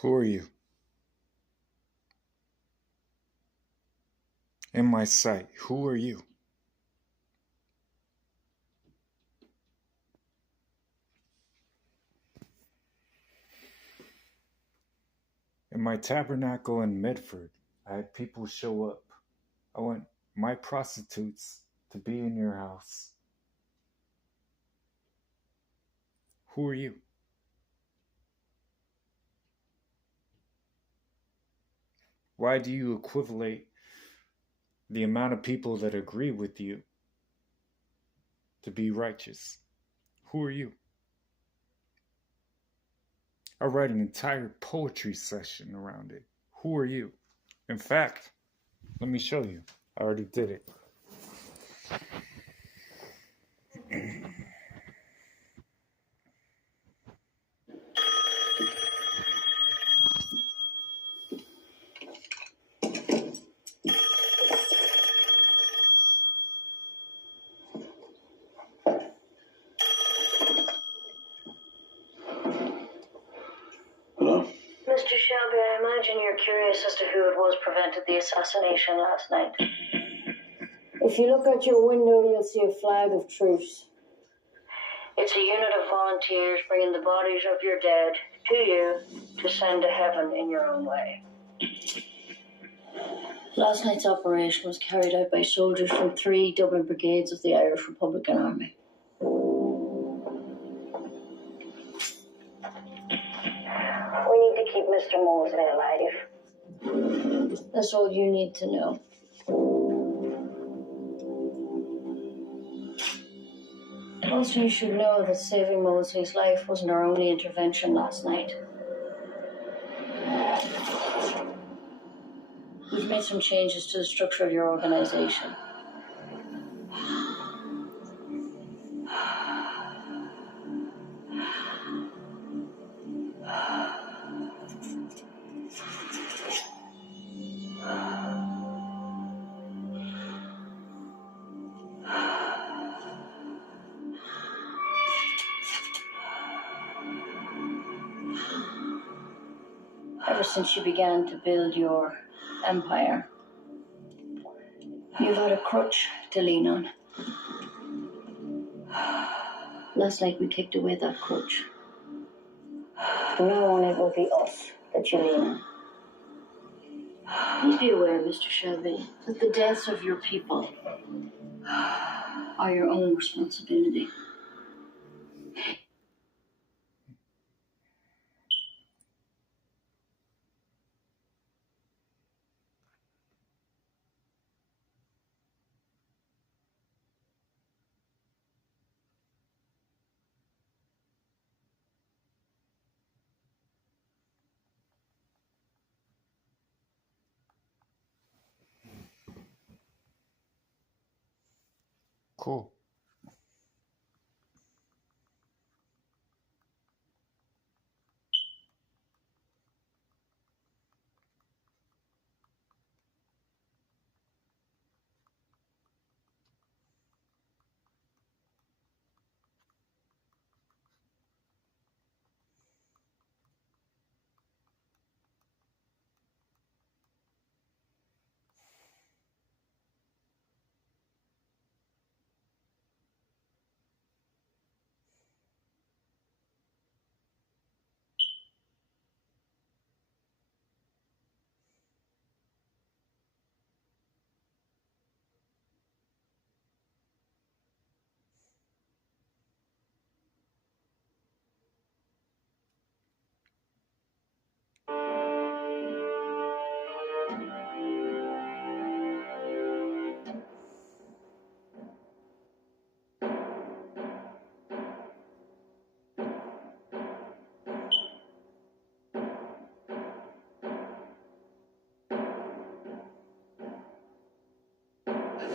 Who are you? In my sight, who are you? In my tabernacle in Medford, I had people show up. I want my prostitutes to be in your house. Who are you? Why do you equivalate the amount of people that agree with you to be righteous? Who are you? I write an entire poetry session around it. Who are you? In fact, let me show you. I already did it. Hello? Mr. Shelby, I imagine you're curious as to who it was prevented the assassination last night. If you look out your window, you'll see a flag of truce. It's a unit of volunteers bringing the bodies of your dead to you to send to heaven in your own way. Last night's operation was carried out by soldiers from 3 Dublin brigades of the Irish Republican Army. We need to keep Mr. Mosley alive. That's all you need to know. Also, you should know that saving Mosley's life wasn't our only intervention last night. We've made some changes to the structure of your organization. Ever since you began to build your empire, you've had a crutch to lean on. Last night we kicked away that crutch. From now on, it will be us that you lean on. Please be aware, Mr. Shelby, that the deaths of your people are your own responsibility. Cool.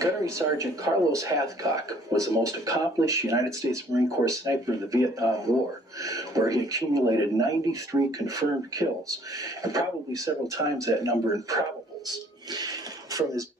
Gunnery Sergeant Carlos Hathcock was the most accomplished United States Marine Corps sniper in the Vietnam War, where he accumulated 93 confirmed kills, and probably several times that number in probables. From his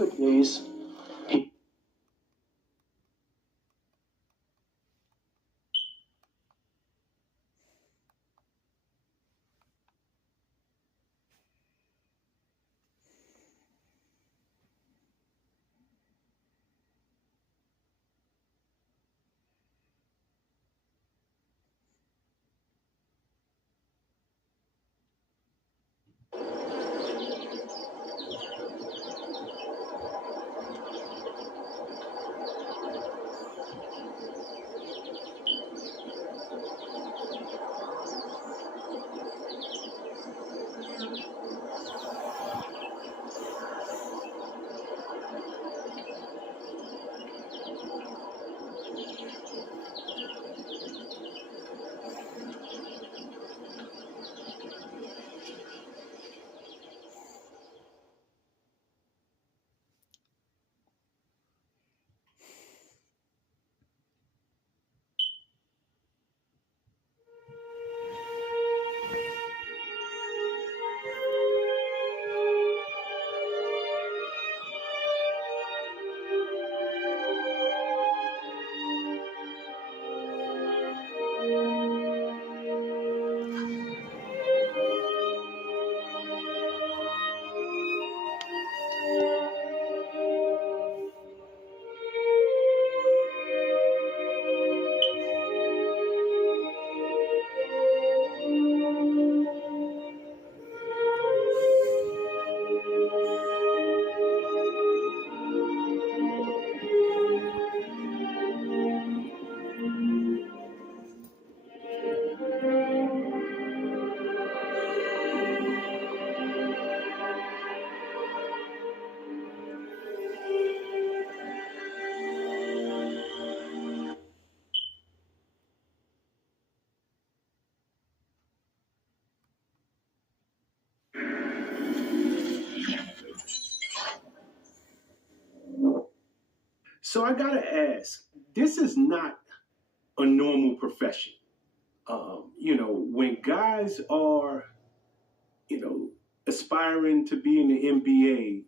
good days, he So I gotta ask, this is not a normal profession. When guys are, aspiring to be in the NBA,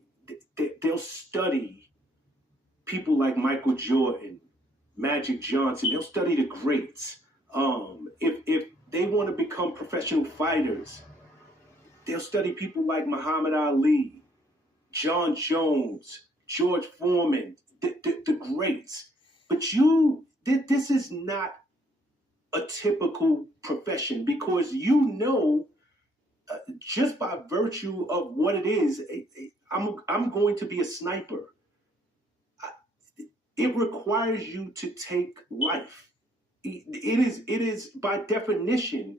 they'll study people like Michael Jordan, Magic Johnson. They'll study the greats. If they want to become professional fighters, they'll study people like Muhammad Ali, John Jones, George Foreman, the greats. But this is not a typical profession, because just by virtue of what it is, I'm going to be a sniper. It requires you to take life. It is by definition,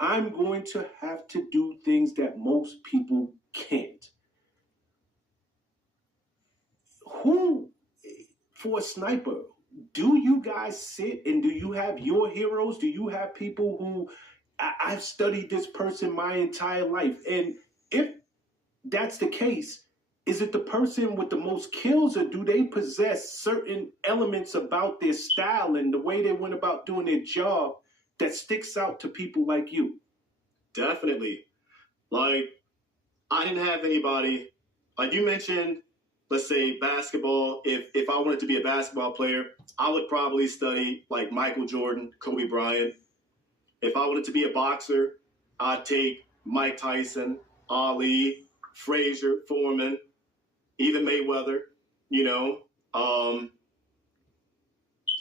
I'm going to have to do things that most people can't. For a sniper, do you guys sit and do you have your heroes? Do you have people who, I've studied this person my entire life? And if that's the case, is it the person with the most kills, or do they possess certain elements about their style and the way they went about doing their job that sticks out to people like you? Definitely. Like, I didn't have anybody, like you mentioned, let's say basketball. If I wanted to be a basketball player, I would probably study like Michael Jordan, Kobe Bryant. If I wanted to be a boxer, I'd take Mike Tyson, Ali, Frazier, Foreman, even Mayweather,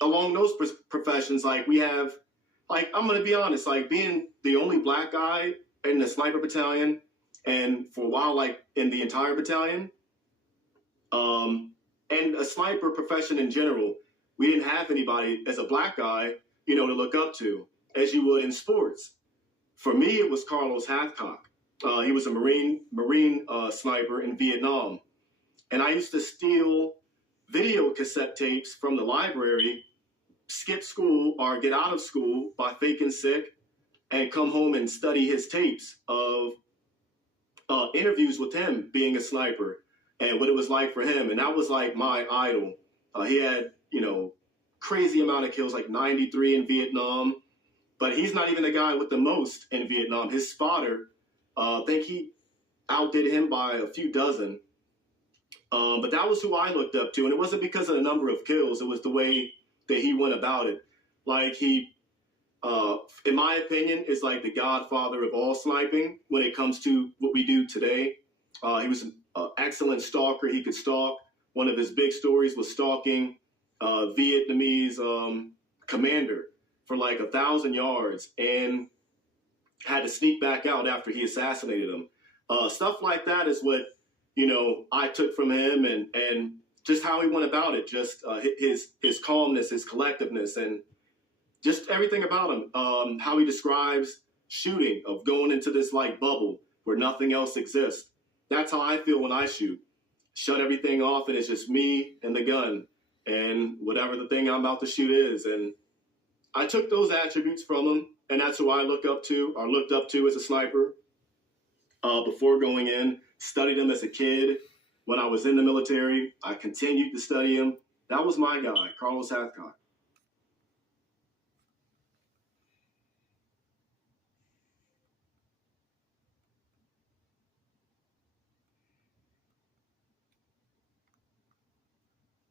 along those professions, like we have, like, I'm going to be honest, like being the only black guy in the sniper battalion, and for a while, like in the entire battalion, and a sniper profession in general, we didn't have anybody as a black guy, to look up to, as you would in sports. For me, it was Carlos Hathcock. He was a Marine sniper in Vietnam. And I used to steal video cassette tapes from the library, skip school or get out of school by faking sick, and come home and study his tapes of interviews with him being a sniper and what it was like for him. And that was like my idol. He had, crazy amount of kills, like 93 in Vietnam. But he's not even the guy with the most in Vietnam. His spotter, I think he outdid him by a few dozen. But that was who I looked up to. And it wasn't because of the number of kills. It was the way that he went about it. Like he, in my opinion, is like the godfather of all sniping when it comes to what we do today. He was an excellent stalker. He could stalk. One of his big stories was stalking Vietnamese commander for like 1,000 yards and had to sneak back out after he assassinated him. Stuff like that is what, I took from him, and just how he went about it, just his calmness, his collectiveness, and just everything about him. How he describes shooting, of going into this like bubble where nothing else exists. That's how I feel when I shoot. Shut everything off, and it's just me and the gun and whatever the thing I'm about to shoot is. And I took those attributes from him, and that's who I looked up to as a sniper. Before going in, studied him as a kid. When I was in the military, I continued to study him. That was my guy, Carlos Hathcock.